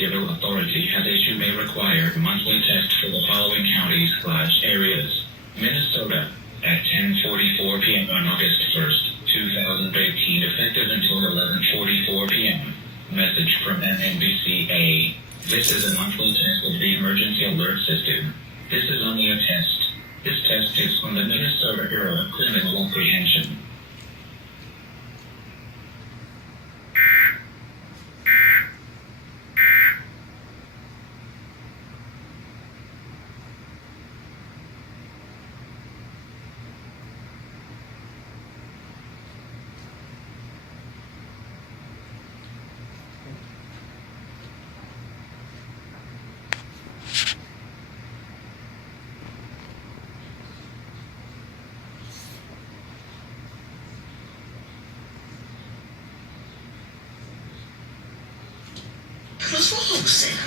Civil Authority has issued a required monthly test for the following counties/areas. Minnesota, at 10:44 p.m. on August 1st, 2018, effective until 11:44 p.m. Message from NNBCA. This is a monthly test of the Emergency Alert System. This is only a test. This test is from the Minnesota Bureau of Criminal Apprehension. What's wrong, Sam?